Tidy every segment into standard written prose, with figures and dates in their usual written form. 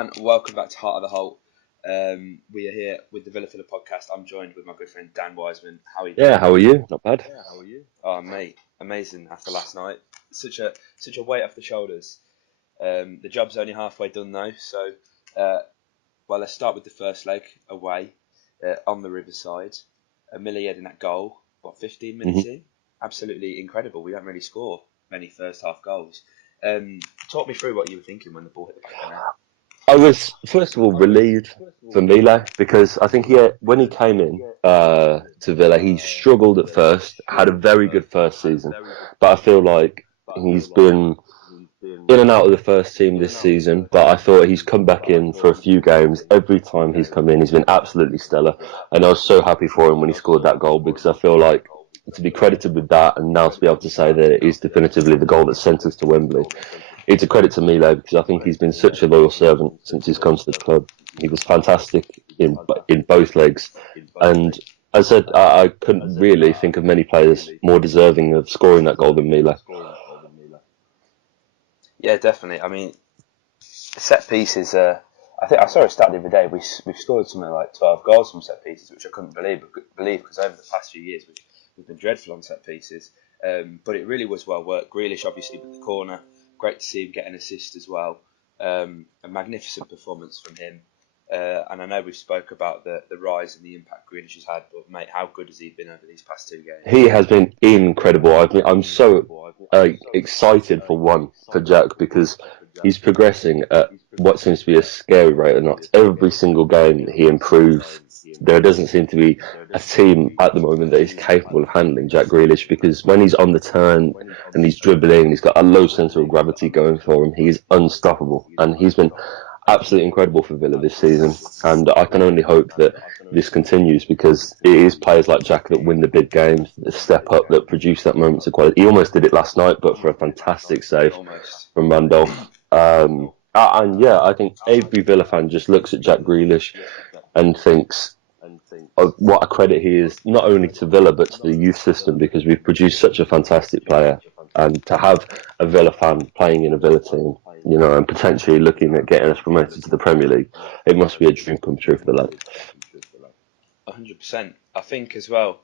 and welcome back to Heart of the Holte. We are here with the Villa Filler podcast. I'm joined with my good friend Dan Wiseman. How are you doing? Yeah, how are you? Not bad. Oh, mate, amazing after last night. Such a weight off the shoulders. The job's only halfway done now, so let's start with the first leg away on the Riverside. Millie heading that goal, 15 minutes in? Absolutely incredible. We don't really score many first half goals. Talk me through what you were thinking when the ball hit the back of the net. I was, first of all, relieved for Mile because I think when he came in to Villa, he struggled at first, had a very good first season, but I feel like he's been in and out of the first team this season, but I thought he's come back in for a few games. Every time he's come in, he's been absolutely stellar, and I was so happy for him when he scored that goal because I feel like to be credited with that and now to be able to say that it is definitively the goal that sent us to Wembley. It's a credit to Milo because I think he's been such a loyal servant since he's come to the club. He was fantastic in both legs, and as I said, I couldn't really think of many players more deserving of scoring that goal than Milo. Yeah, definitely. I mean, set pieces. I think I saw a stat the other day. We've scored something like 12 goals from set pieces, which I couldn't believe because over the past few years we've been dreadful on set pieces. But it really was well worked. Grealish obviously with the corner. Great to see him get an assist as well. A magnificent performance from him. And I know we've spoke about the rise and the impact Grealish has had, but mate, how good has he been over these past 2 games? He has been incredible. I'm so excited for Jack because he's progressing at what seems to be a scary rate of knots. Every single game he improves. There doesn't seem to be a team at the moment that is capable of handling Jack Grealish because when he's on the turn and he's dribbling, he's got a low centre of gravity going for him. He's unstoppable, and he's been absolutely incredible for Villa this season. And I can only hope that this continues because it is players like Jack that win the big games, that step up, that produce that moments of quality. He almost did it last night, but for a fantastic save from Randolph. And yeah, I think every Villa fan just looks at Jack Grealish and thinks of what a credit he is, not only to Villa but to the youth system, because we've produced such a fantastic player. And to have a Villa fan playing in a Villa team, and potentially looking at getting us promoted to the Premier League, it must be a dream come true for the lad. 100%. I think as well,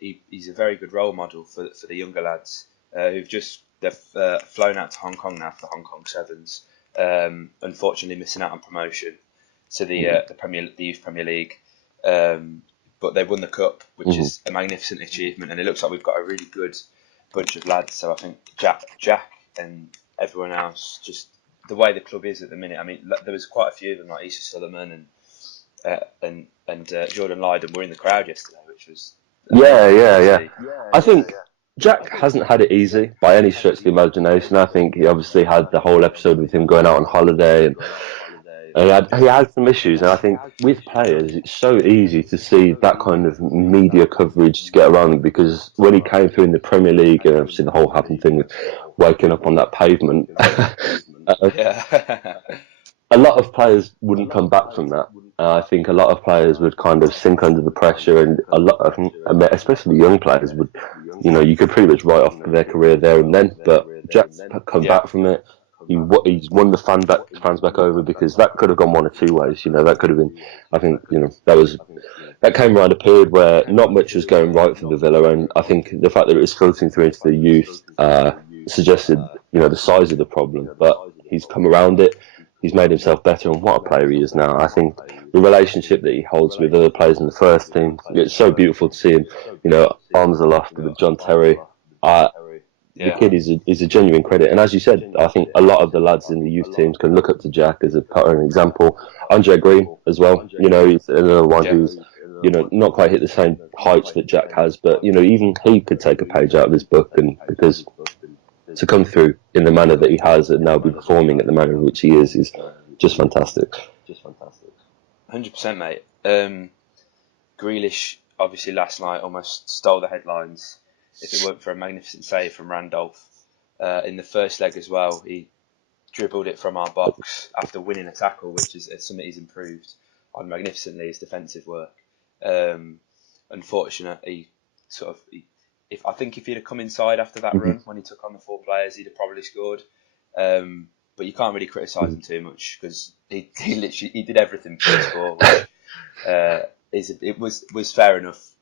he's a very good role model for the younger lads they've flown out to Hong Kong now for the Hong Kong Sevens. Unfortunately, missing out on promotion to the Youth Premier League, but they won the cup, which is a magnificent achievement. And it looks like we've got a really good bunch of lads. So I think Jack, and everyone else, just the way the club is at the minute. I mean, there was quite a few of them, like Issa Suleiman and Jordan Lydon were in the crowd yesterday, which was yeah. I think Jack hasn't had it easy by any stretch of the imagination. I think he obviously had the whole episode with him going out on holiday, and he had some issues. And I think with players, it's so easy to see that kind of media coverage get around him because when he came through in the Premier League, and obviously the whole happened thing with waking up on that pavement, a lot of players wouldn't come back from that. I think a lot of players would kind of sink under the pressure, and a lot of, especially young players, would, you could pretty much write off their career there and then. But Jack's come back from it. He's won the fans back over because that could have gone one or two ways. That could have been. I think that came around a period where not much was going right for the Villa, and I think the fact that it was filtering through into the youth suggested the size of the problem. But he's come around it. He's made himself better, and what a player he is now. I think the relationship that he holds with other players in the first team, it's so beautiful to see him, arms aloft with John Terry. The kid is a genuine credit. And as you said, I think a lot of the lads in the youth teams can look up to Jack as an example. Andre Green as well, he's another one who's, not quite hit the same heights that Jack has, but, even he could take a page out of his book, and because to come through in the manner that he has and now be performing at the manner in which he is just fantastic. 100%, mate. Grealish, obviously, last night almost stole the headlines if it weren't for a magnificent save from Randolph. In the first leg as well, he dribbled it from our box after winning a tackle, which is something he's improved on magnificently, his defensive work. Unfortunately, if he'd have come inside after that run when he took on the 4 players, he'd have probably scored. but you can't really criticise him too much because he literally did everything for the score, which it was fair enough.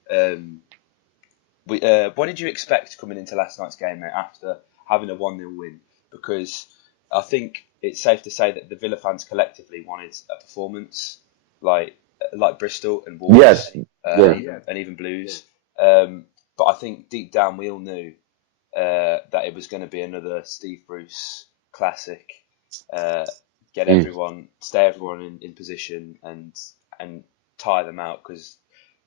What did you expect coming into last night's game, mate, after having a 1-0 win? Because I think it's safe to say that the Villa fans collectively wanted a performance like Bristol and Wolves, and even Blues. But I think deep down we all knew that it was going to be another Steve Bruce classic. Stay everyone in position and tire them out. Because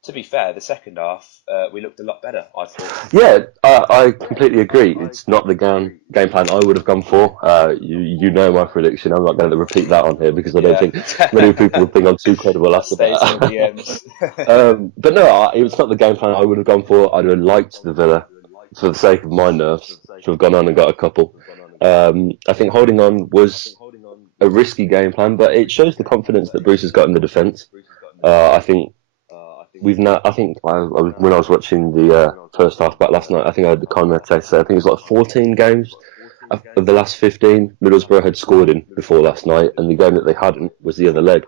to be fair, the second half we looked a lot better, I thought. Yeah, I completely agree. It's not the game plan I would have gone for. You know my prediction. I'm not going to repeat that on here because I don't think many people would think I'm too credible after that. But no, it's not the game plan I would have gone for. I'd have liked the Villa, for the sake of my nerves, to have gone on and got a couple. I think holding on was a risky game plan, but it shows the confidence that Bruce has got in the defence. I think when I was watching the first half back last night, I think I had the commentator say I think it was like 14 games of the last 15 Middlesbrough had scored in before last night, and the game that they hadn't was the other leg.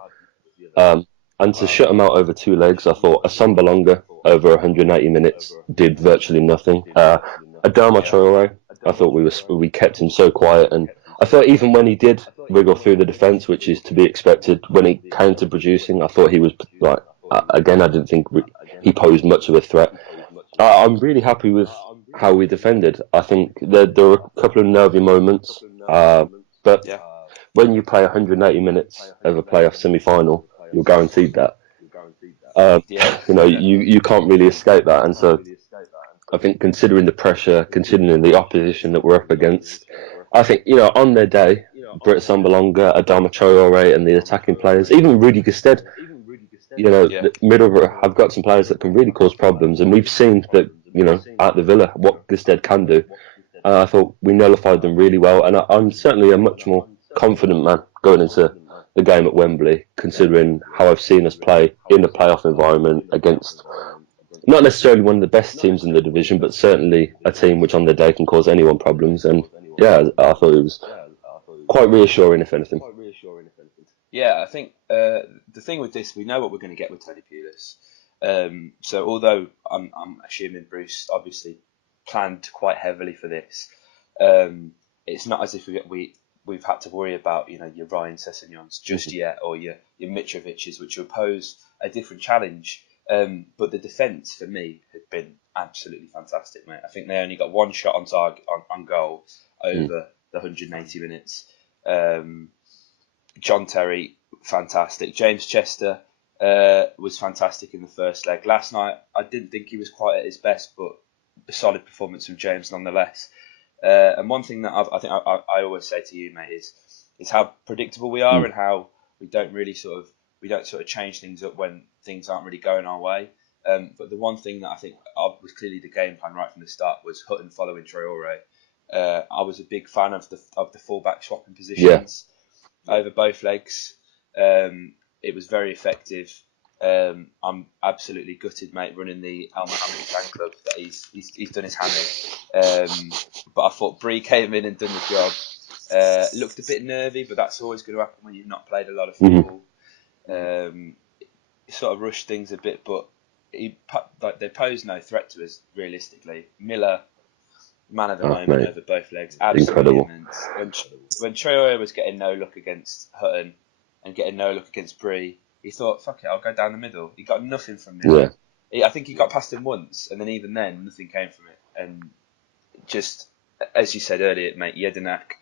And to shut them out over 2 legs, I thought Aston longer over 180 minutes did virtually nothing. Adama Traore, I thought we kept him so quiet, and I thought even when he did wiggle through the defence, which is to be expected, when he came to producing, I thought he was like. Again, I didn't think he posed much of a threat. I'm really happy with how we defended. I think there were a couple of nervy moments, but when you play 180 minutes of a playoff semi-final, you're guaranteed that. You can't really escape that, and so I think considering the pressure, considering the opposition that we're up against, I think on their day, Britt Sambalonga, Adama Traore, and the attacking players, even Rudy Gusted. Middlesbrough have got some players that can really cause problems, and we've seen that, at the Villa, what Gusted can do. I thought we nullified them really well, and I'm certainly a much more confident man going into the game at Wembley, considering how I've seen us play in the playoff environment against not necessarily one of the best teams in the division, but certainly a team which on their day can cause anyone problems. And I thought it was quite reassuring, if anything. Yeah, I think the thing with this, we know what we're going to get with Tony Pulis. So although I'm assuming Bruce obviously planned quite heavily for this, it's not as if we've had to worry about your Ryan Sessegnons just yet, or your Mitrovic's, which will pose a different challenge. But the defence for me had been absolutely fantastic, mate. I think they only got 1 shot on target on goal over the 180 minutes. John Terry, fantastic. James Chester was fantastic in the first leg. Last night, I didn't think he was quite at his best, but a solid performance from James nonetheless. And one thing that I always say to you, mate, is how predictable we are and how we don't change things up when things aren't really going our way. But the one thing that I think was clearly the game plan right from the start was Hutton following Traore. I was a big fan of the fullback swapping positions. Yeah. Over both legs. It was very effective. I'm absolutely gutted, mate, running the Al Mohammadi fan club that he's done his hand. But I thought Bree came in and done the job. Looked a bit nervy, but that's always going to happen when you've not played a lot of football. Sort of rushed things a bit, but they posed no threat to us realistically. Miller, man of the moment over both legs, absolutely immense. When Traore was getting no look against Hutton and getting no look against Bree, he thought, "Fuck it, I'll go down the middle." He got nothing from Miller. Yeah. I think he got past him once, and then even then, nothing came from it. And just as you said earlier, mate, Jedinak,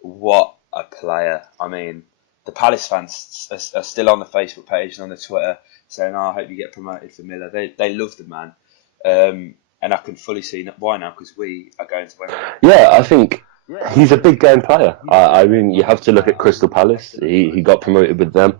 what a player! I mean, the Palace fans are still on the Facebook page and on the Twitter saying, "I hope you get promoted for Miller." They love the man. And I can fully see why now, because we are going to Wembley. Yeah, I think he's a big game player. I mean, you have to look at Crystal Palace. He got promoted with them.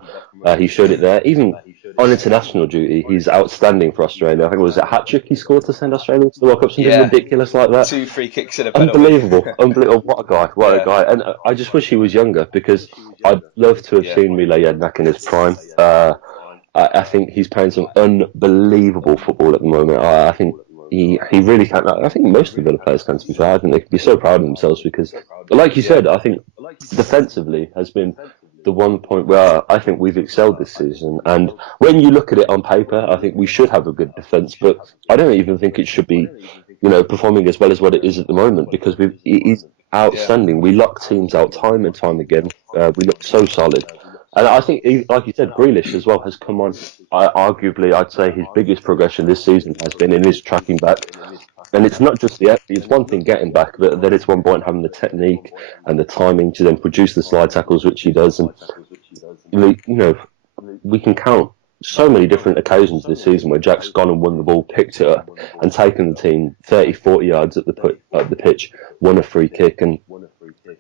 He showed it there. Even on international duty, he's outstanding for Australia. I think it was a hat-trick he scored to send Australia to the World Cup. Something ridiculous like that. 2 free kicks and a penalty. Unbelievable. What a guy. And I just wish he was younger, because I'd love to have seen Mile Jedinak in his prime. I think he's playing some unbelievable football at the moment. I think he really can. I think most of the Villa players can, to be fair. I think they could be so proud of themselves, because like you said, I think defensively has been the one point where I think we've excelled this season. And when you look at it on paper, I think we should have a good defence, but I don't even think it should be, performing as well as what it is at the moment, because it is outstanding. We lock teams out time and time again. We look so solid. And I think, like you said, Grealish as well has come on. Arguably, I'd say his biggest progression this season has been in his tracking back. And it's not just the effort, it's one thing getting back, but then it's one point having the technique and the timing to then produce the slide tackles, which he does. And, we can count so many different occasions this season where Jack's gone and won the ball, picked it up, and taken the team 30, 40 yards at the pitch, won a free kick. And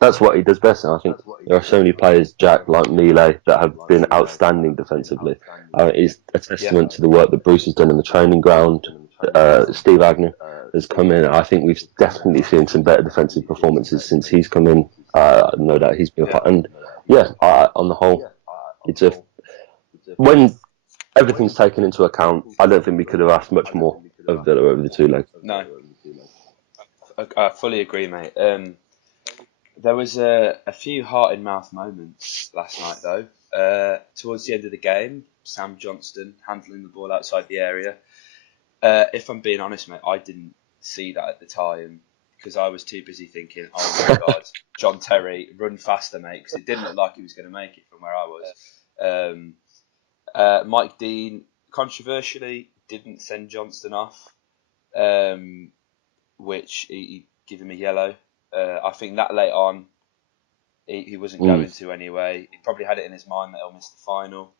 that's what he does best. And I think there are so many players, Jack, like Mile, that have been outstanding defensively. It's a testament to the work that Bruce has done in the training ground. Steve Agnew has come in. I think we've definitely seen some better defensive performances since he's come in. No doubt he's been a part. And on the whole, when everything's taken into account, I don't think we could have asked much more of Villa over the 2 legs. No, I fully agree, mate. There was a few heart-in-mouth moments last night, though. Towards the end of the game, Sam Johnston handling the ball outside the area. If I'm being honest, mate, I didn't see that at the time because I was too busy thinking, oh my God, John Terry, run faster, mate, because it didn't look like he was going to make it from where I was. Mike Dean, controversially, didn't send Johnston off, which he gave him a yellow. I think that late on, he wasn't going to anyway. He probably had it in his mind that he'll miss the final.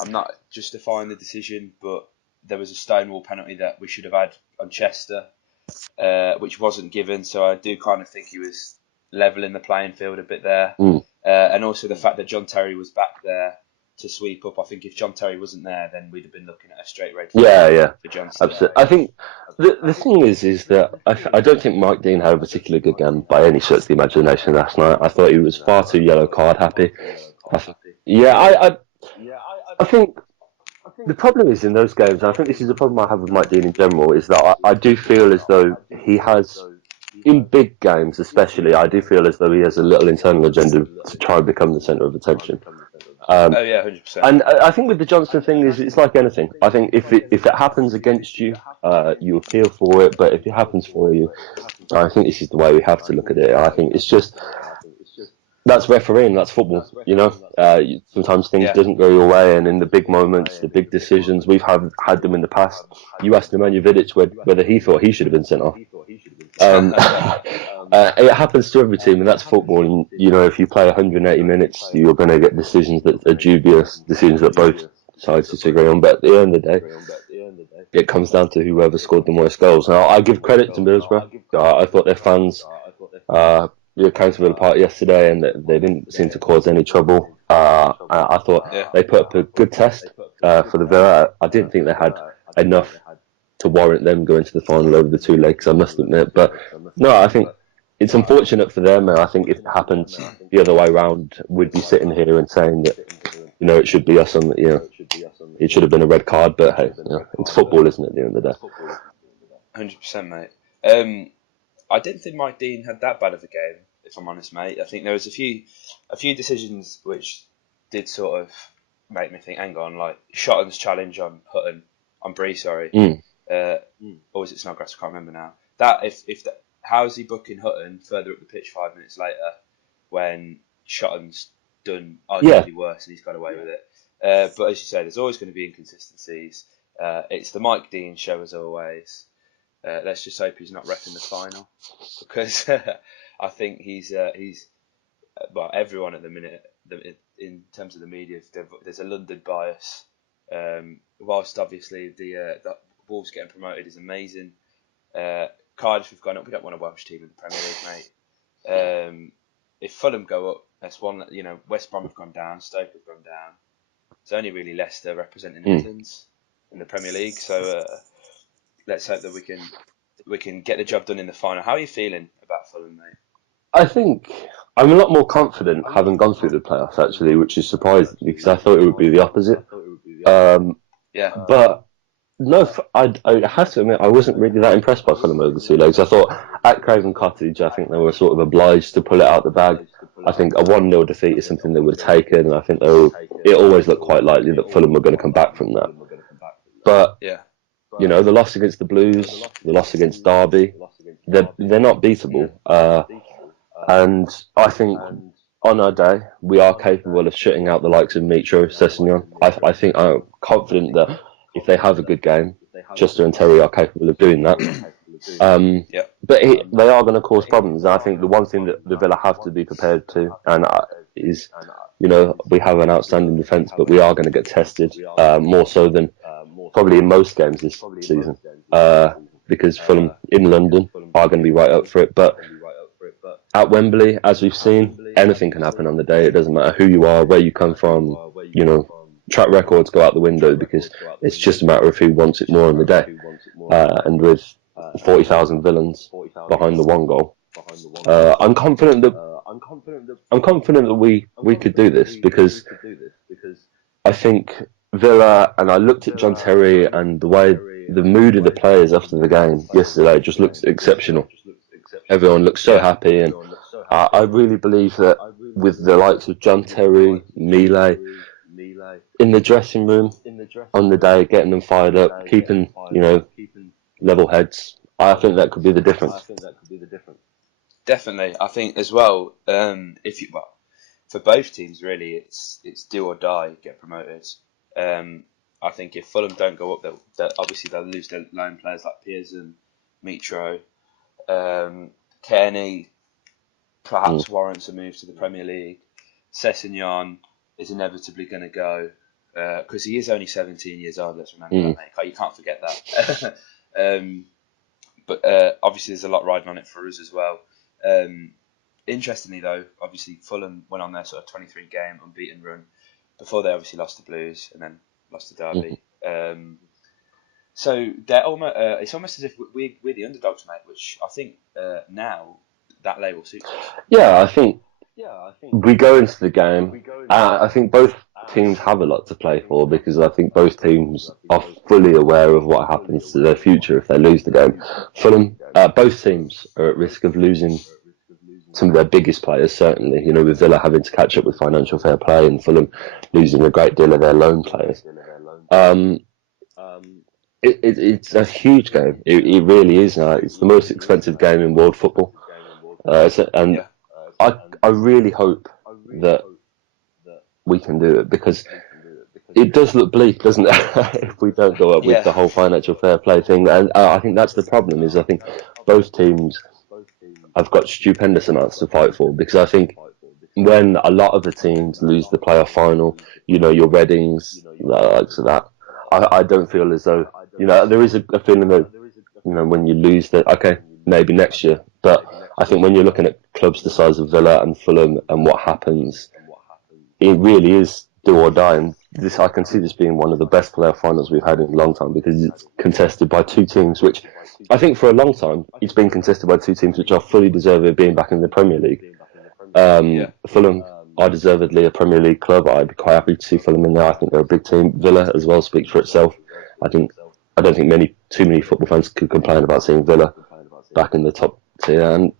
I'm not justifying the decision, but there was a Stonewall penalty that we should have had on Chester, which wasn't given. So I do kind of think he was levelling the playing field a bit there. And also the fact that John Terry was back there to sweep up. I think if John Terry wasn't there, then we'd have been looking at a straight red for Johnston. Absolutely. I think the thing is that I don't think Mike Dean had a particularly good game by any stretch of the imagination last night. I thought he was far too yellow card happy. I think the problem is in those games, and I think this is the problem I have with Mike Dean in general, is that I do feel as though he has, in big games especially, I do feel as though he has a little internal agenda to try and become the centre of attention. 100%. And I think with the Johnston thing, it's like anything. I think if it happens against you, you appeal for it. But if it happens for you, I think this is the way we have to look at it. I think it's just that's refereeing, that's football. Sometimes things doesn't go your way, and in the big moments, the big decisions, we've had them in the past. You asked Nemanja Vidic whether he thought he should have been sent off. It happens to every team, and that's football. And if you play 180 minutes, you're going to get decisions that are dubious, decisions that both sides disagree on. But at the end of the day, it comes down to whoever scored the most goals. Now, I give credit to Middlesbrough. I thought their fans came to Villa Park yesterday, and they didn't seem to cause any trouble. I thought they put up a good test for the Villa. I didn't think they had enough to warrant them going to the final over the 2 legs, I must admit. But no, I think it's unfortunate for them. And I think if it happened the other way around, we'd be sitting here and saying that it should be us on. It should have been a red card. But hey, it's football, isn't it? At the end of the day. 100%, mate. I didn't think Mike Dean had that bad of a game, if I'm honest, mate. I think there was a few decisions which did sort of make me think, hang on, like Shotton's challenge on Hutton, on Bree, sorry. Or was it Snodgrass? I can't remember now. How's he booking Hutton further up the pitch 5 minutes later when Shotton's done arguably worse and he's got away with it? But as you say, there's always going to be inconsistencies. It's the Mike Dean show as always. Let's just hope he's not reffing the final, because I think he's everyone at the minute in terms of the media, there's a London bias. Whilst obviously the Wolves getting promoted is amazing, Cardiff have gone up. We don't want a Welsh team in the Premier League, mate. If Fulham go up, that's one. West Brom have gone down, Stoke have gone down. It's only really Leicester representing the Midlands in the Premier League. So let's hope that we can get the job done in the final. How are you feeling about Fulham, mate? I think I'm a lot more confident having gone through the playoffs, actually, which is surprising because I thought it would be the opposite. But no, I have to admit I wasn't really that impressed by Fulham over the 2 legs. I thought at Craven Cottage, I think they were sort of obliged to pull it out the bag. I think a 1-0 defeat is something they would have taken, and I think it always looked quite likely that Fulham were going to come back from that. But, you know, the loss against the Blues, the loss against Derby, they're not beatable. And I think on our day, we are capable of shutting out the likes of Mitro, Sessegnon. I think I'm confident that if they have a good game, Chester and Terry are capable of doing that. But they are going to cause problems. And I think the one thing that the Villa have to be prepared to is, you know, we have an outstanding defence, but we are going to get tested more so than probably in most games this season. Because Fulham in London are going to be right up for it. But at Wembley, as we've seen, anything can happen on the day. It doesn't matter who you are, where you come from, you know, track records go out the window because it's just a matter of who wants it more on the day. And with 40,000 villains behind the one goal, I'm confident that we could do this because I think Villa, and I looked at John Terry and the mood of the players after the game yesterday just looks exceptional. Everyone looks so happy, and I really believe that with the likes of John Terry, Mile, in the dressing room on the day, getting them fired up, keeping, you know, level heads, I think that could be the difference. Definitely, I think as well. For both teams, really, it's do or die, get promoted. I think if Fulham don't go up, that obviously they'll lose their lone players like Pearson, Mitro. Kearney perhaps warrants a move to the Premier League. Sessegnon is inevitably going to go because he is only 17 years old. Let's remember that, mate. You can't forget that. But obviously, there's a lot riding on it for us as well. Interestingly, though, obviously Fulham went on their sort of 23-game unbeaten run before they obviously lost to Blues and then lost to Derby. So they're almost, it's almost as if we're the underdogs, mate, which I think now that label suits us. Yeah, I think we go into the game. I think both teams have a lot to play for because I think both teams are fully aware of what happens to their future if they lose the game. Fulham, both teams are at risk of losing some of their biggest players, certainly. You know, with Villa having to catch up with financial fair play and Fulham losing a great deal of their loan players. It's a huge game. It really is. It's the most expensive game in world football. I really hope that we can do it because it does look bleak, doesn't it? If we don't go up with the whole financial fair play thing. And I think that's the problem is I think both teams have got stupendous amounts to fight for because I think when a lot of the teams lose the playoff final, you know, your Readings, likes of that, I don't feel as though, you know, there is a feeling that, you know, when you lose that, okay, maybe next year. But I think when you're looking at clubs the size of Villa and Fulham and what happens, it really is do or die. And I can see this being one of the best playoff finals we've had in a long time because it's contested by two teams, which I think for a long time it's been contested by two teams which are fully deserving of being back in the Premier League. Fulham are deservedly a Premier League club. I'd be quite happy to see Fulham in there. I think they're a big team. Villa as well speaks for itself. I don't think too many football fans could complain about seeing Villa back in the top tier. And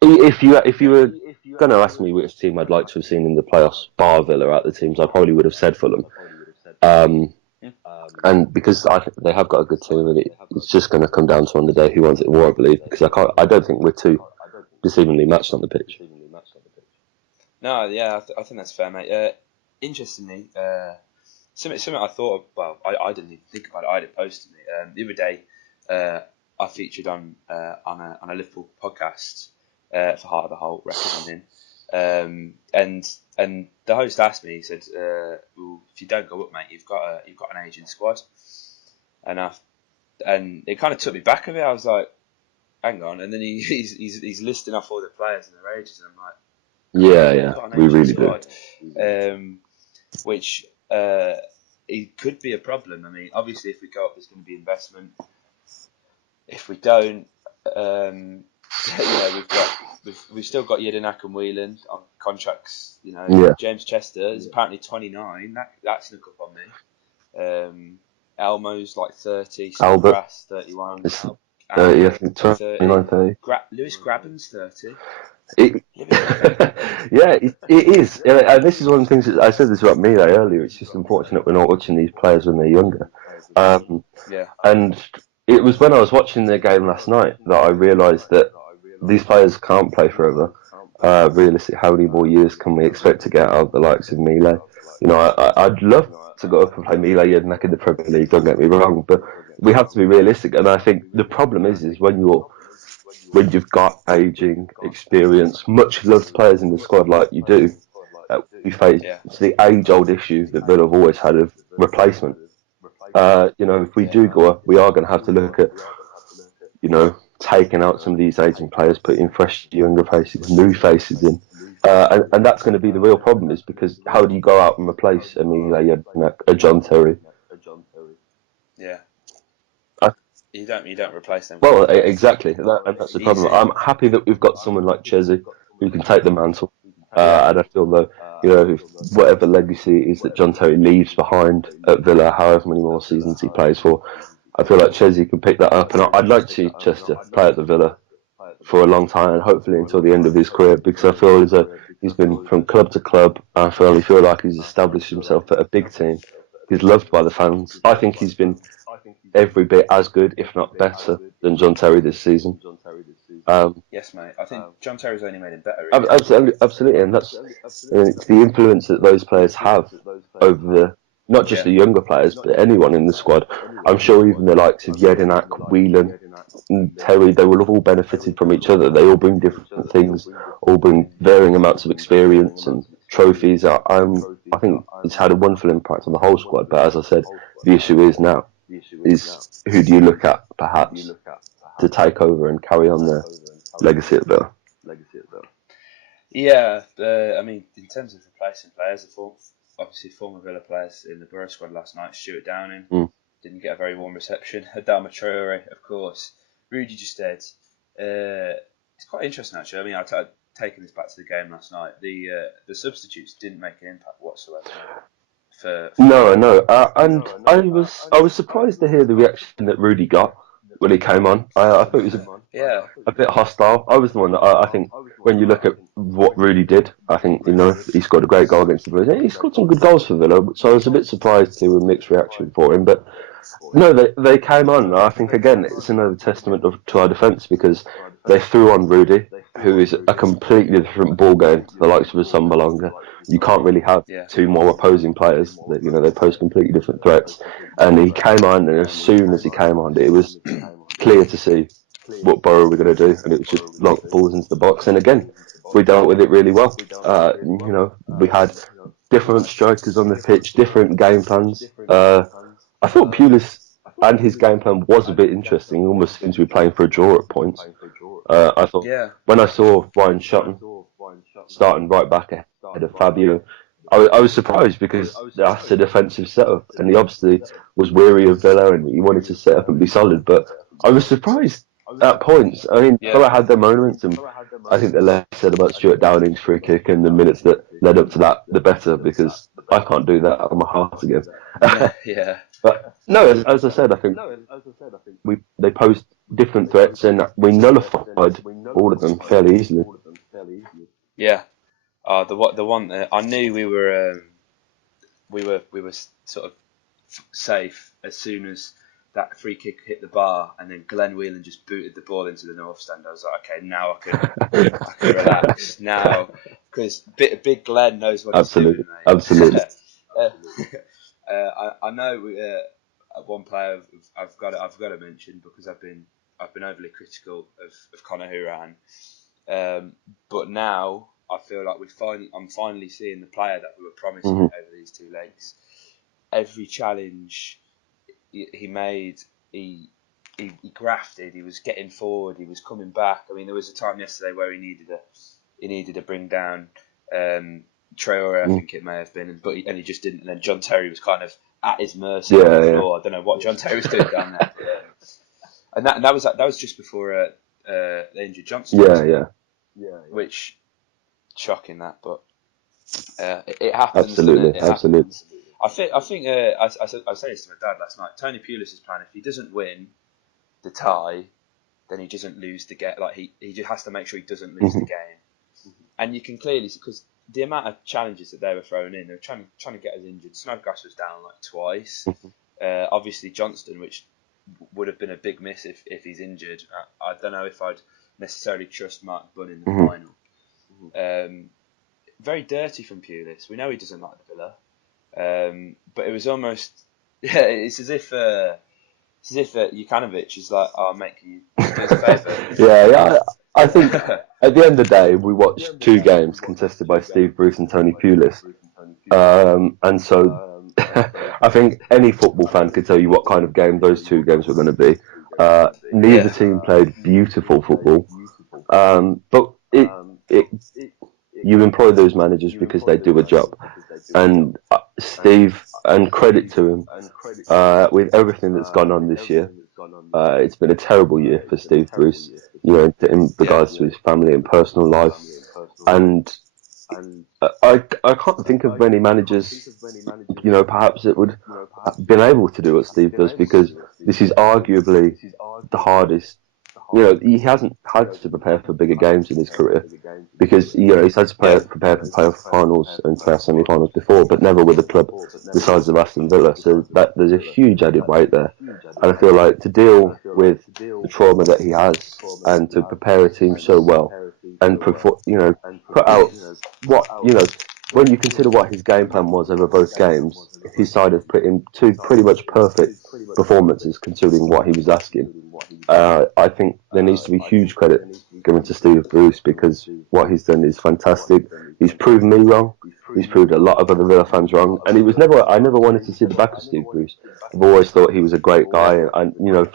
if you were going to ask me which team I'd like to have seen in the playoffs, bar Villa at the teams, I probably would have said Fulham. And because I think they have got a good team, and it's just going to come down to on the day who wins it more, I believe. Because I don't think we're too deceivingly matched on the pitch. No, yeah, I think that's fair, mate. Interestingly, something I thought. Well, I didn't even think about it. I had it posted to me the other day. I featured on a Liverpool podcast for Heart of the Holte representing, and the host asked me. He said, well, "If you don't go up, mate, you've got an aging squad," and it kind of took me back a bit. I was like, "Hang on," and then he's listing off all the players and their ages, and I'm like. Yeah, we really squad, do. Which it could be a problem. I mean, obviously, if we go up, there's going to be investment. If we don't, we've still got Jedinak and Whelan on contracts. You know, James Chester is apparently 29. That snuck up on me. Elmo's like 30. Albert 31. 30, I Amber, think 30. 29, 30. Lewis Graben's 30. It, Living the dream. yeah, it is. And this is one of the things that I said this about Mile earlier. It's just unfortunate we're not watching these players when they're younger. Yeah. And it was when I was watching their game last night that I realised that these players can't play forever. Realistically, how many more years can we expect to get out of the likes of Mile? You know, I'd love to go up and play Mile Jedinak in the Premier League, don't get me wrong, but we have to be realistic. And I think the problem is when you've got aging, experience, much loved players in the squad like you do, we face Yeah. the age-old issue that Villa have always had of replacement. If we do go up, we are going to have to look at, taking out some of these aging players, putting fresh, younger faces, new faces in. And that's going to be the real problem, is because how do you go out and replace a John Terry? Yeah. You don't replace them. Well, exactly, and that's the problem. I'm happy that we've got someone like Chelsea who can take the mantle, and I feel that whatever legacy it is that John Terry leaves behind at Villa, however many more seasons he plays for, I feel like Chelsea can pick that up, and I'd like to see Chester play at the Villa for a long time, and hopefully until the end of his career, because I feel as though he's been from club to club. I feel like he's established himself at a big team. He's loved by the fans. I think he's been every bit as good, if not better, than John Terry this season. Yes, mate. I think John Terry's only made it better. Absolutely, and that's it's the influence that those players have over not just the younger players, but anyone in the squad. I'm sure even the likes of Jedinak, Whelan, and Terry, they will have all benefited from each other. They all bring different things, all bring varying amounts of experience and trophies. I think it's had a wonderful impact on the whole squad. But as I said, the issue is now is who do you look at perhaps to take over and carry on their legacy at Villa? Yeah, I mean, in terms of replacing players, obviously former Villa players in the Borough squad last night, Stuart Downing didn't get a very warm reception. Adama Traore, of course. Rudy just said, it's quite interesting actually. I mean, I've taken this back to the game last night. The substitutes didn't make an impact whatsoever. No, and I was surprised to hear the reaction that Rudy got when he came on. I thought it was a bit hostile. I was the one that I think when you look at what Rudy did, I think he scored a great goal against the Blues. He scored some good goals for Villa, so I was a bit surprised to a mixed reaction for him. But no, they came on. I think again it's another testament to our defence, because they threw on Rudy, who is a completely different ball game to the likes of a Sambalonga. You can't really have two more opposing players. They pose completely different threats. And he came on, and as soon as he came on, it was clear to see what Borough were going to do, and it was just long balls into the box. And again, we dealt with it really well. We had different strikers on the pitch, different game plans. I thought Pulis and his game plan was a bit interesting. He almost seemed to be playing for a draw at points. I thought when I saw Ryan Shotton starting right back ahead of Fabio, I was surprised, because that's a defensive setup, and he obviously was weary of Villa and he wanted to set up and be solid. But I was surprised at points. I mean, Villa had their moments, and I think the less said about Stuart Downing's free kick and the minutes that led up to that, the better, because I can't do that on my heart again. Yeah. But no, as I said, I think they posed different threats, and we nullified all of them fairly easily. Yeah. The one I knew we were sort of safe as soon as that free kick hit the bar, and then Glenn Whelan just booted the ball into the north stand. I was like, okay, now I can relax now, because big Glenn knows what he's doing, mate. Absolutely. I know one player I've got to mention, because I've been overly critical of Conor Hourihane, but now I feel like I'm finally seeing the player that we were promising over these 2 legs. Every challenge he made, he grafted. He was getting forward. He was coming back. I mean, there was a time yesterday where he needed to bring down Traore, I think it may have been, and he just didn't. And then John Terry was kind of at his mercy on the floor. I don't know what John Terry was doing down there. And that was just before they injured Johnson. Yeah. Which shocking that, but it happens. Absolutely. I think I was saying this to my dad last night. Tony Pulis' plan, if he doesn't win the tie, then he doesn't lose the game. Like he just has to make sure he doesn't lose the game. And you can clearly see, because the amount of challenges that they were throwing in, they were trying to get us injured. Snodgrass was down like twice. Obviously Johnston, which would have been a big miss if he's injured. I don't know if I'd necessarily trust Mark Bunn in the final. Very dirty from Pulis. We know he doesn't like the Villa, but it was almost it's as if Jukanovic is like, "Oh, mate, can you do us a favour?" Yeah. I think at the end of the day, we watched 2 games contested by Steve Bruce and Tony Pulis, and so I think any football fan could tell you what kind of game those 2 games were going to be. Neither team played beautiful football, but you employ those managers because they do a job, and Steve, and credit to him, with everything that's gone on this year. It's been a terrible year for Steve Bruce, in regards to his family and personal life. And I can't think of many managers, perhaps that would have been able to do what Steve does, because this is arguably the hardest. He hasn't had to prepare for bigger games in his career, because he's had to prepare for playoff finals and playoff semi-finals before, but never with a club the size of Aston Villa. So there's a huge added weight there, and I feel like to deal with the trauma that he has and to prepare a team so well and put out when you consider what his game plan was over both games, his side have put in 2 pretty much perfect performances considering what he was asking. I think there needs to be huge credit given to Steve Bruce, because what he's done is fantastic. He's proven me wrong. He's proved a lot of other Villa fans wrong. And I never wanted to see the back of Steve Bruce. I've always thought he was a great guy, and it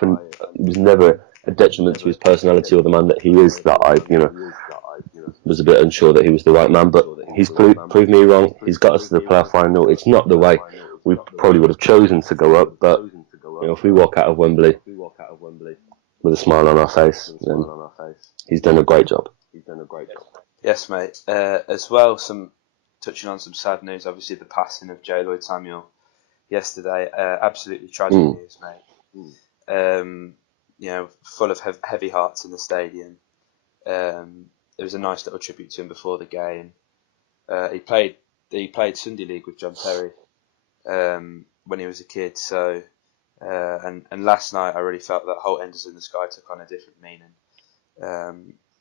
was never a detriment to his personality or the man that he is that I was a bit unsure that he was the right man. But he's proved me wrong. He's got us to the playoff final. It's not the way we probably would have chosen to go up, but if we walk out of Wembley with a smile on our face, then he's done a great job. Yes, mate. As well, touching on some sad news. Obviously, the passing of Jlloyd Samuel yesterday. Absolutely tragic news, mate. Full of heavy hearts in the stadium. There was a nice little tribute to him before the game. He played Sunday League with John Terry when he was a kid. So, and last night I really felt that Holte Enders in the Sky took on a different meaning.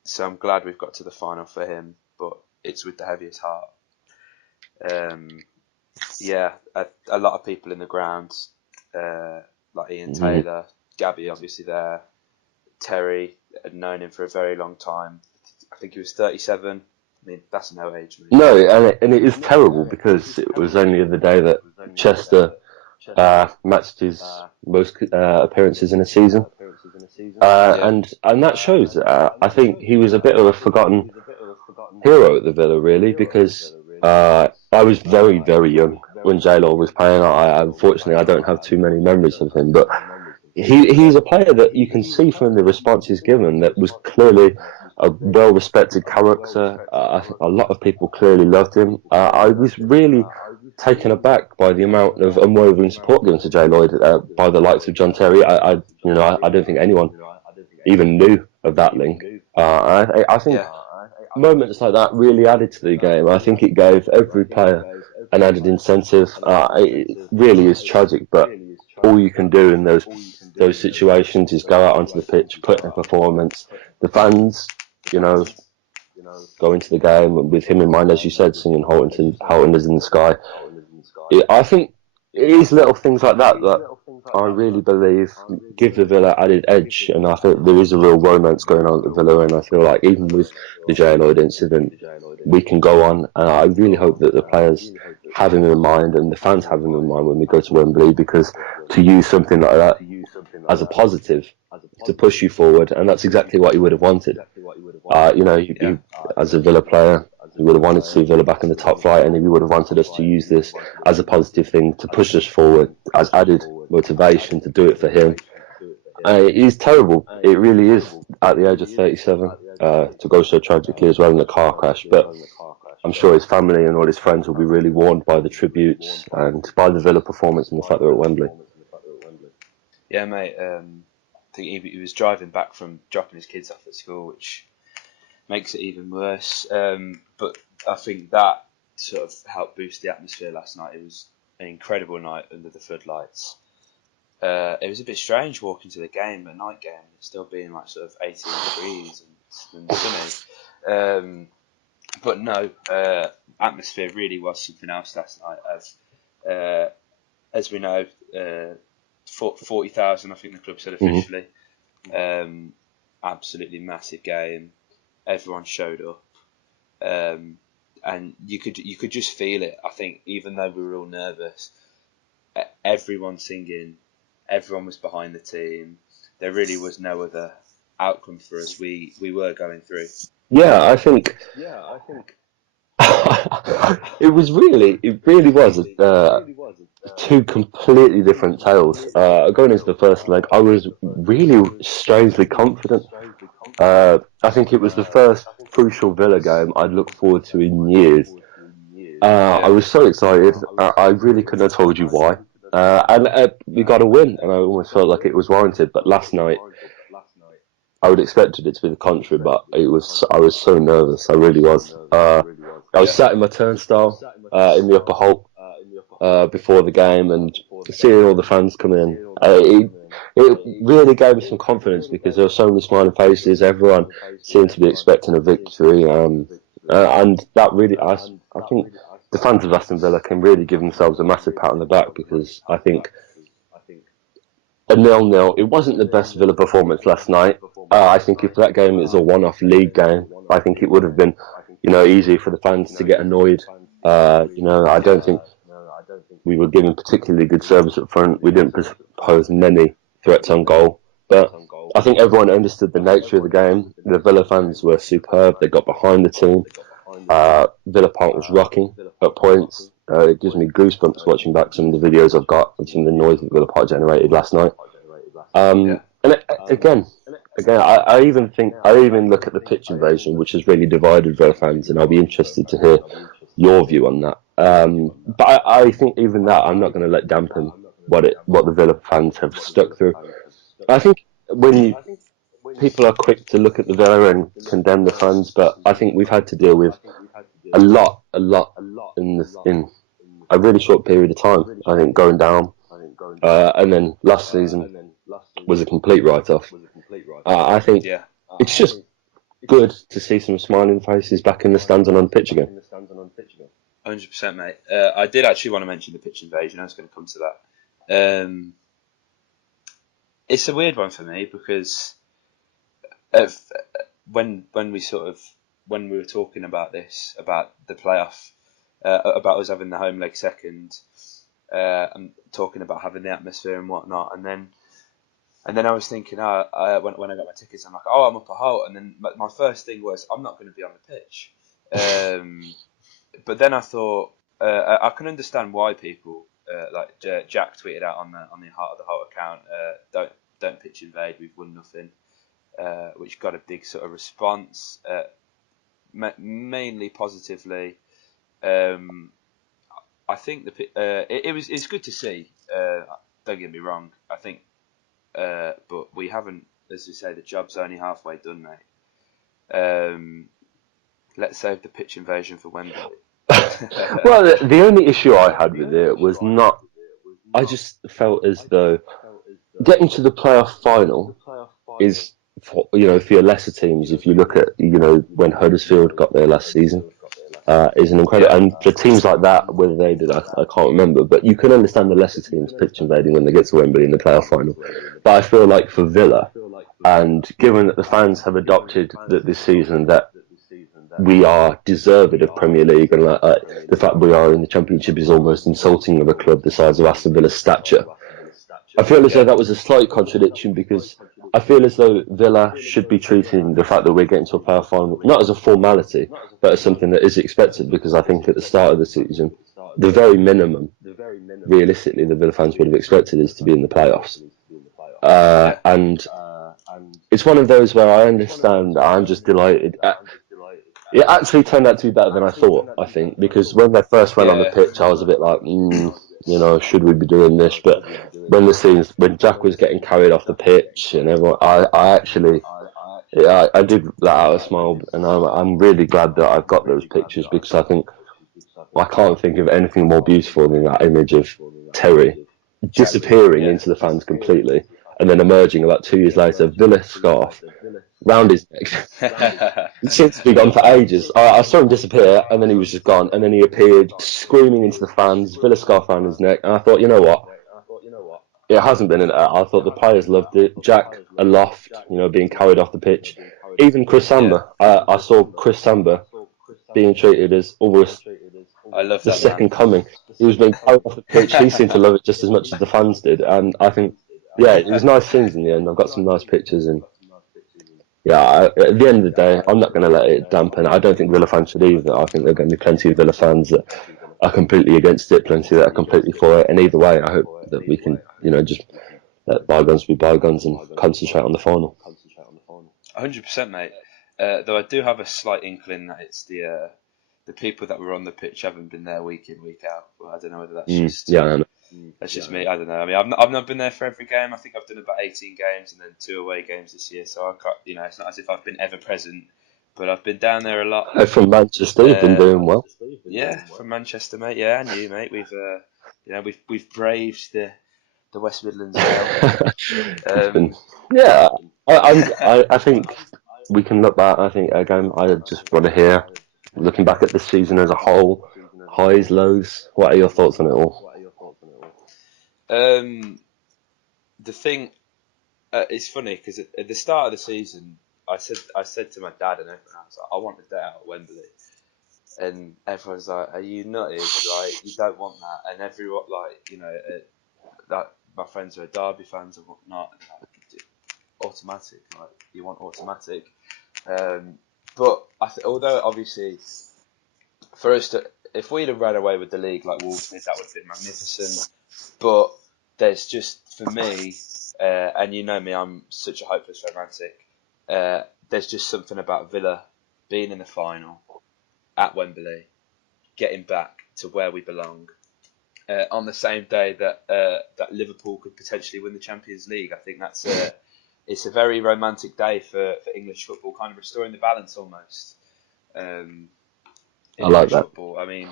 So I'm glad we've got to the final for him, but it's with the heaviest heart. A lot of people in the ground, like Ian Taylor, Gabby obviously there, Terry had known him for a very long time. I think he was 37. I mean, that's no age. Really. No, and it is terrible, because it was only the day that Chester matched his most appearances in a season, and that shows. I think he was a bit of a forgotten hero at the Villa, really, because I was very, very young when Jlloyd was playing. Unfortunately, I don't have too many memories of him, but he's a player that you can see from the response he's given that was clearly a well-respected character. I think a lot of people clearly loved him. I was really taken aback by the amount of unwavering support given to Jlloyd by the likes of John Terry. I don't think anyone even knew of that link. I think moments like that really added to the game. I think it gave every player an added incentive. It really is tragic, but all you can do in those situations is go out onto the pitch, put in a performance. The fans, go into the game with him in mind, as you said, singing Holte is in the Sky. I think it is little things like that I really believe give the Villa added edge, and I think there is a real romance going on at the Villa, and I feel like even with the Jlloyd incident, we can go on, and I really hope that the players have him in mind and the fans have him in mind when we go to Wembley, because to use something like that as a positive to push you forward, and that's exactly what he would have wanted. As a Villa player, he would have wanted to see Villa back in the top flight, and he would have wanted us to use this as a positive thing to push us forward, as added motivation to do it for him. It is terrible. It really is, at the age of 37, to go so tragically as well in a car crash. But I'm sure his family and all his friends will be really warmed by the tributes and by the Villa performance and the fact they're at Wembley. Yeah, mate. I think he was driving back from dropping his kids off at school, which makes it even worse. But I think that sort of helped boost the atmosphere last night. It was an incredible night under the floodlights. It was a bit strange walking to the game, a night game, still being like sort of 18 degrees and sunny. But no, atmosphere really was something else last night. As we know, 40,000, I think the club said officially. Absolutely massive game. Everyone showed up, and you could just feel it. I think even though we were all nervous, everyone singing, everyone was behind the team. There really was no other outcome for us. We were going through. Yeah, I think it really was two completely different tales. Going into the first leg, I was really strangely confident. I think it was the first crucial Villa game I'd looked forward to in years. I was so excited. I really couldn't have told you why. And we got a win, and I almost felt like it was warranted. But last night, I would have expected it to be the contrary, but I was so nervous. I really was. I was sat in my turnstile in the upper Holte before the game, and seeing all the fans come in, it really gave me some confidence because there were so many smiling faces. Everyone seemed to be expecting a victory, and that really, I think the fans of Aston Villa can really give themselves a massive pat on the back, because I think a 0-0, it wasn't the best Villa performance last night. I think if that game is a one-off league game, I think it would have been, easy for the fans to get annoyed. I don't think we were giving particularly good service up front. We didn't pose many threats on goal, but I think everyone understood the nature of the game. The Villa fans were superb. They got behind the team. Villa Park was rocking at points. It gives me goosebumps watching back some of the videos I've got and some of the noise that Villa Park generated last night. And again, I even look at the pitch invasion, which has really divided Villa fans, and I'll be interested to hear your view on that. But I think even that, I'm not going to let dampen what the Villa fans have stuck through. I think people are quick to look at the Villa and condemn the fans, but I think we've had to deal with a lot in a really short period of time. I think going down, and then last season was a complete write-off. I think it's just good to see some smiling faces back in the stands and on the pitch again. 100%, mate. I did actually want to mention the pitch invasion. I was going to come to that. It's a weird one for me because when we were talking about this, about the playoff, about us having the home leg second, and talking about having the atmosphere and whatnot, and then I was thinking, when I got my tickets, I'm like, I'm up a Holte, and then my first thing was, I'm not going to be on the pitch. But then I thought, I can understand why people, like Jack tweeted out on the Heart of the Holte account, don't pitch invade, we've won nothing, which got a big sort of response, mainly positively. I think it's good to see. Don't get me wrong. I think, but we haven't, as we say, the job's only halfway done, mate. Let's save the pitch invasion for Wembley. Well, the only issue I had with it was not. I just felt as though getting to the playoff final is, for your lesser teams. If you look at when Huddersfield got there last season, is an incredible. And for teams like that, whether they did, I can't remember. But you can understand the lesser teams pitch invading when they get to Wembley in the playoff final. But I feel like for Villa, and given that the fans have adopted that this season that we are deserved of Premier League, and the fact we are in the Championship is almost insulting of a club the size of Aston Villa's stature. I feel as though that was a slight contradiction, because I feel as though Villa should be treating the fact that we're getting to a playoff final not as a formality, but as something that is expected, because I think at the start of the season, the very minimum, realistically, the Villa fans would have expected is to be in the playoffs. And it's one of those where I understand, I'm just delighted. It actually turned out to be better than I thought, I think, because when they first went on the pitch, I was a bit like, should we be doing this? But when Jack was getting carried off the pitch and everyone, I actually, yeah, I did let out a smile, and I'm really glad that I've got those pictures, because I can't think of anything more beautiful than that image of Terry disappearing into the fans completely, and then emerging about 2 years later, Villa scarf round his neck. He seemed to be gone for ages. I saw him disappear, and then he was just gone, and then he appeared screaming into the fans, Villa scarf around his neck, and I thought, you know what? It hasn't been I thought the players loved it. Jack aloft, being carried off the pitch. Even Chris Samba. I saw Chris Samba being treated as almost I love the that second coming. He was being carried off the pitch. He seemed to love it just as much as the fans did, and I think, yeah, it was nice things in the end. I've got some nice pictures, and yeah, at the end of the day, I'm not going to let it dampen. I don't think Villa fans should either. I think there are going to be plenty of Villa fans that are completely against it, plenty that are completely for it, and either way, I hope that we can, just let bygones be bygones and concentrate on the final. 100%, mate. Though I do have a slight inkling that it's the people that were on the pitch haven't been there week in, week out. Well, I don't know whether that's just that's just me. I don't know. I mean, I've not been there for every game. I think I've done about 18 games and then 2 away games this year. So I can't, it's not as if I've been ever present, but I've been down there a lot. From Manchester, you've been doing well. Yeah, from Manchester, mate. Yeah, and you, mate. We've braved the West Midlands Vale. Yeah, I think we can look back. I think again, I just want to hear, looking back at the season as a whole, highs, lows. What are your thoughts on it all? The thing, it's funny because at the start of the season, I said to my dad and everyone, I want a day out at Wembley, and everyone's like, "Are you nutted? Like, you don't want that?" And everyone, that my friends who are Derby fans and whatnot, and automatic, like you want automatic. But although obviously for us if we'd have ran away with the league like Wolves did, that would have been magnificent. But there's just, for me, and you know me, I'm such a hopeless romantic. There's just something about Villa being in the final at Wembley, getting back to where we belong, on the same day that Liverpool could potentially win the Champions League. I think it's a very romantic day for English football, kind of restoring the balance almost. I like that. Football. I mean,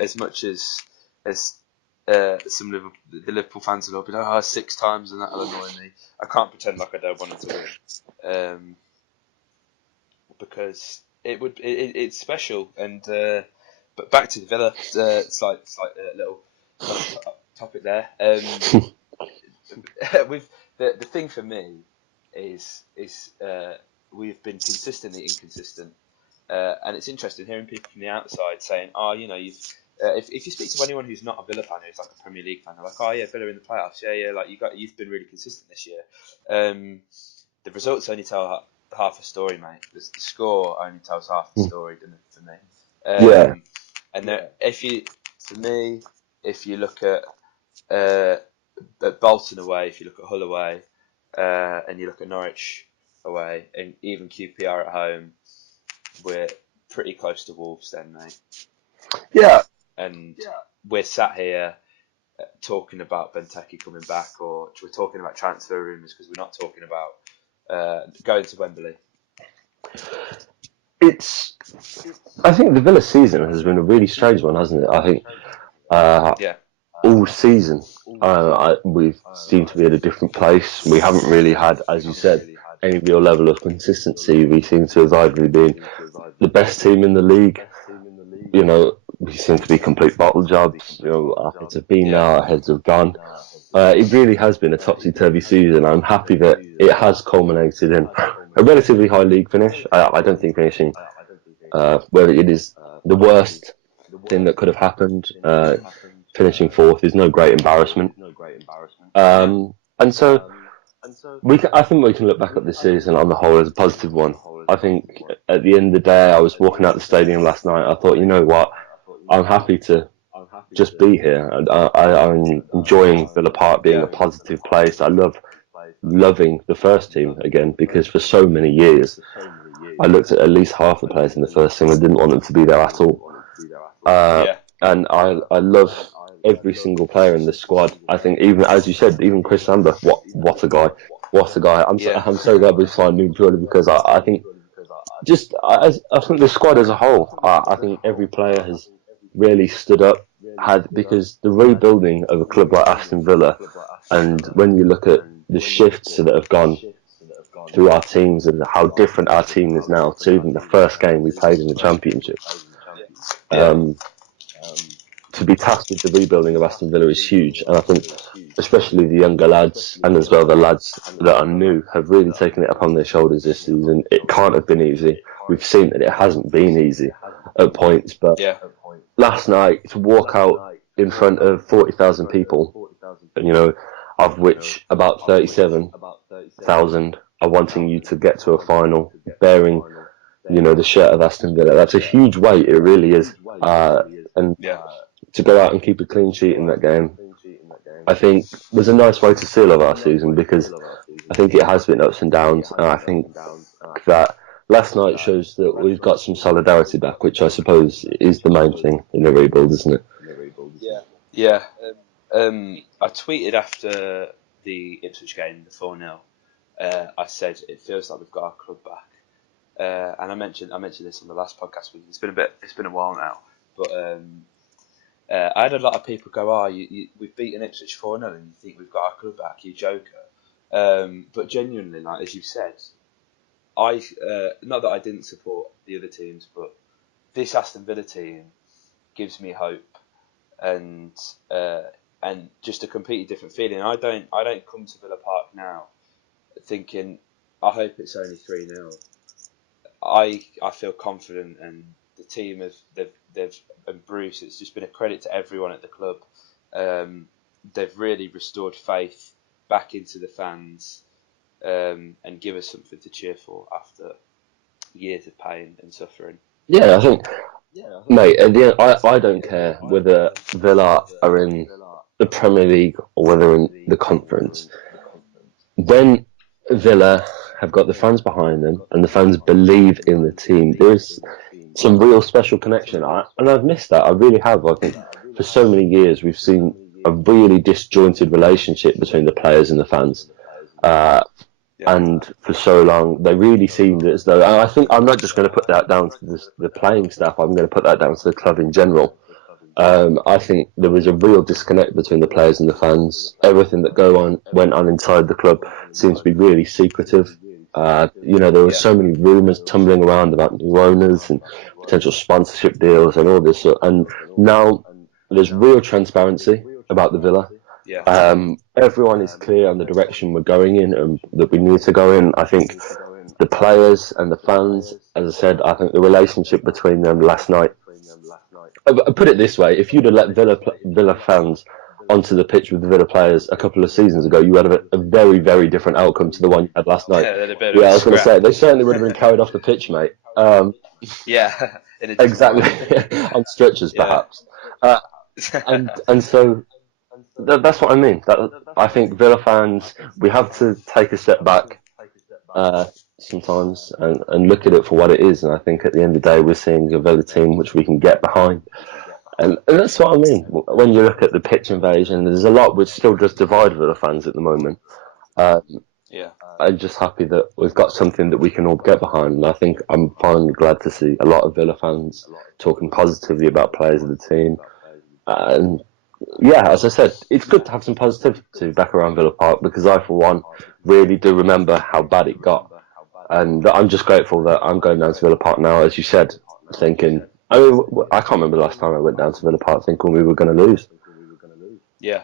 as much as some the Liverpool fans will be like, 6 times and that'll annoy me. I can't pretend like I don't want it to win, because it's special. And but back to the Villa, slight little topic there. With the thing for me is we've been consistently inconsistent. And it's interesting hearing people from the outside saying, if you speak to anyone who's not a Villa fan, who's like a Premier League fan, they're like, "Oh yeah, Villa in the playoffs, yeah, like you've been really consistent this year." The results only tell half a story, mate. The score only tells half the story, doesn't it, for me? Yeah. And if you look at Bolton away, if you look at Hull away, and you look at Norwich away, and even QPR at home, we're pretty close to Wolves then, mate. Yeah. And we're sat here talking about Benteke coming back, or we're talking about transfer rumours because we're not talking about going to Wembley. I think the Villa season has been a really strange one, hasn't it? I think all season we've seemed to be at a different place. We haven't really had, as you said, any real level of consistency. We seem to have either been the best team in the league, we seem to be complete bottle jobs. Our heads have been now, our heads have gone. It really has been a topsy-turvy season. I'm happy that it has culminated in a relatively high league finish. I don't think finishing where it is the worst thing that could have happened. Finishing 4th is no great embarrassment. And so I think we can look back at this season on the whole as a positive one. I think at the end of the day, I was walking out the stadium last night. I thought, you know what, I'm happy to just be here, and I'm enjoying Villa Park being a positive place. I loving the first team again, because for so many years I looked at least half the players in the first team and didn't want them to be there at all. And I love every single player in the squad. I think even, as you said, even Chris Amber, what a guy. What a guy. I'm so glad we signed him purely because I think I think the squad as a whole, I think every player has really stood up, because the rebuilding of a club like Aston Villa, and when you look at the shifts that have gone through our teams and how different our team is now to even the first game we played in the Championship. To be tasked with the rebuilding of Aston Villa is huge, and I think especially the younger lads and as well the lads that are new have really taken it upon their shoulders this season. It can't have been easy. We've seen that it hasn't been easy at points, but last night to walk out in front of 40,000 people, of which about 37,000 are wanting you to get to a final, bearing, the shirt of Aston Villa. That's a huge weight. It really is. And to go out and keep a clean sheet in that game, I think was a nice way to seal off our season, because I think it has been ups and downs, and I think that last night shows that we've got some solidarity back, which I suppose is the main thing in the rebuild, isn't it? Yeah. I tweeted after the Ipswich game, the 4-0. I said it feels like we've got our club back, and I mentioned this on the last podcast. It's been a while now, but I had a lot of people go, we've beaten Ipswich 4-0 and you think we've got our club back, you joker. But genuinely, like as you said, not that I didn't support the other teams, but this Aston Villa team gives me hope and just a completely different feeling. I don't come to Villa Park now thinking I hope it's only 3-0. I feel confident, and the team and Bruce, it's just been a credit to everyone at the club. They've really restored faith back into the fans, and give us something to cheer for after years of pain and suffering. Yeah, I think, mate, at the end, I don't care whether Villa are in the Premier League or whether in the Conference. When Villa have got the fans behind them and the fans believe in the team, there's some real special connection. And I've missed that. I really have. I think for so many years we've seen a really disjointed relationship between the players and the fans. And for so long, they really seemed as though, and I think I'm not just going to put that down to the playing staff, I'm going to put that down to the club in general. I think there was a real disconnect between the players and the fans. Everything that went on inside the club seemed to be really secretive. There were so many rumours tumbling around about new owners and potential sponsorship deals and all this. And now there's real transparency about the Villa. Everyone is clear on the direction we're going in and that we need to go in. I think the players and the fans, as I said, I think the relationship between them last night. I put it this way: if you'd have let Villa fans onto the pitch with the Villa players a couple of seasons ago, you would have a very, very different outcome to the one you had last night. I was going to say they certainly would have been carried off the pitch, mate. Exactly, on stretchers perhaps. And so that's what I mean. I think Villa fans, we have to take a step back sometimes and look at it for what it is. And I think at the end of the day, we're seeing a Villa team which we can get behind. And that's what I mean. When you look at the pitch invasion, there's a lot which still just divide Villa fans at the moment. I'm just happy that we've got something that we can all get behind. And I think I'm finally glad to see a lot of Villa fans talking positively about players of the team. And yeah, as I said, it's good to have some positivity back around Villa Park, because I, for one, really do remember how bad it got. And I'm just grateful that I'm going down to Villa Park now, as you said, thinking, I can't remember the last time I went down to Villa Park thinking we were going to lose. Yeah,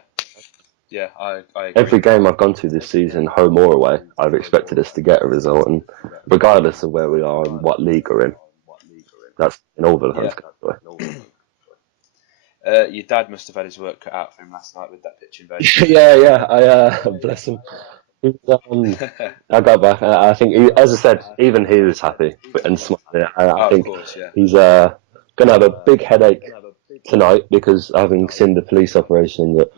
I agree. Every game I've gone to this season, home or away, I've expected us to get a result, and regardless of where we are and what league we're in, that's in all Villa fans. Your dad must have had his work cut out for him last night with that pitch invasion. I bless him. I got back. I think, as I said, even he was happy and smiling. I think he's going to have a big headache tonight, because having seen the police operation that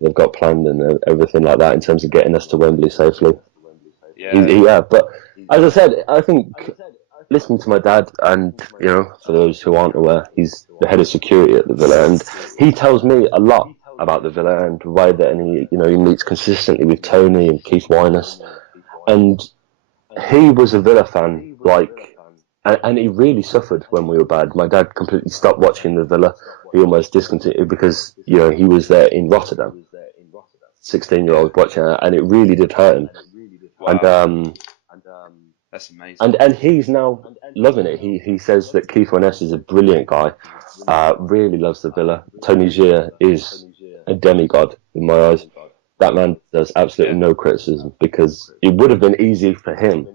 they've got planned and everything like that in terms of getting us to Wembley safely. But as I said, I think listening to my dad, and for those who aren't aware, he's the head of security at the Villa, and he tells me a lot about the Villa and the way that, and he meets consistently with Tony and Keith Winers, and he was a Villa fan, and he really suffered when we were bad. My dad completely stopped watching the Villa. He almost discontinued because he was there in Rotterdam, 16-year-old watching it, and it really did hurt him. Wow. And that's amazing. And he's now loving it. He says that Keith Winers is a brilliant guy. Really loves the Villa. Tony Jlloyd is a demigod in my eyes. That man does absolutely no criticism, because it would have been easy for him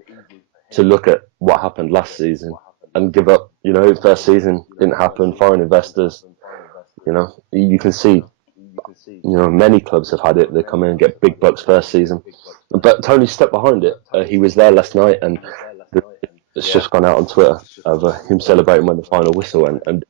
to look at what happened last season and give up. First season didn't happen. Foreign investors. You can see. Many clubs have had it. They come in and get big bucks first season, but Tony stepped behind it. He was there last night, and it's just gone out on Twitter of him celebrating when the final whistle went. And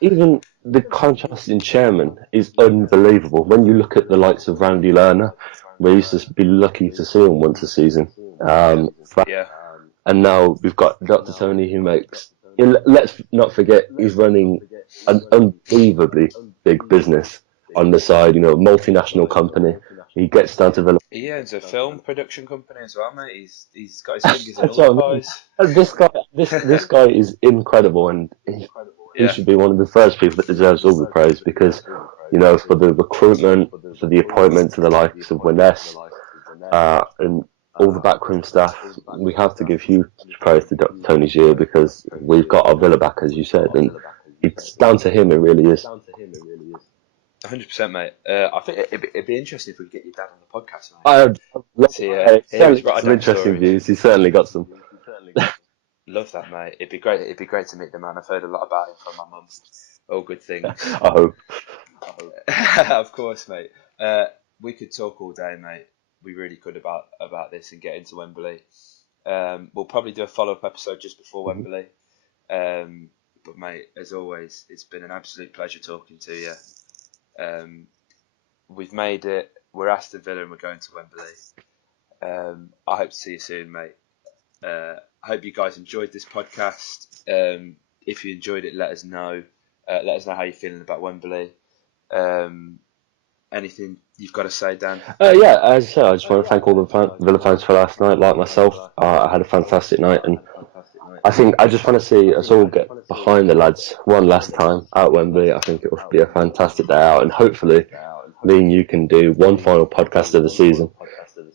even the contrast in chairman is unbelievable. When you look at the likes of Randy Lerner, we used to be lucky to see him once a season. And now we've got Dr. Tony, who makes. Let's not forget, he's running an unbelievably big business on the side. Multinational company. He gets down to Villa. Yeah, it's a film production company as well, mate. He's got his fingers in all the pies. This guy is incredible, and he should be one of the first people that deserves all the praise, because for the recruitment, for the appointment to the likes of Winers, and all the backroom staff, we have to give huge praise to Tony Jlloyd, because we've got our Villa back, as you said, and it's down to him. It really is. 100%, mate. I think it'd be interesting if we could get your dad on the podcast, mate. I'd love some interesting views. He's certainly got some. Love that, mate. It'd be great. It'd be great to meet the man. I've heard a lot about him from my mum. All good things. I hope. Of course, mate. We could talk all day, mate. We really could about this and get into Wembley. We'll probably do a follow-up episode just before Wembley. But mate, as always, it's been an absolute pleasure talking to you. We've made it. We're Aston Villa and we're going to Wembley. I hope to see you soon, mate. I hope you guys enjoyed this podcast. If you enjoyed it, let us know. Let us know how you're feeling about Wembley. Anything you've got to say, Dan? As I said, I just want to thank all the Villa fans for last night. Like myself, I had a fantastic night, and I think I just want to see us all get behind the lads one last time at Wembley. I think it will be a fantastic day out, and hopefully me and you can do one final podcast of the season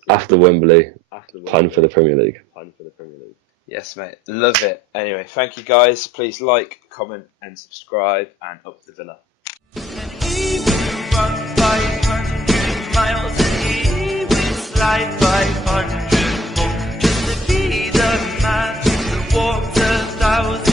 after Wembley, plan for the Premier League. Yes, mate. Love it. Anyway, thank you guys. Please like, comment and subscribe, and up the Villa. Run 500 miles and he will slide 500 more just to be the man that walked 1,000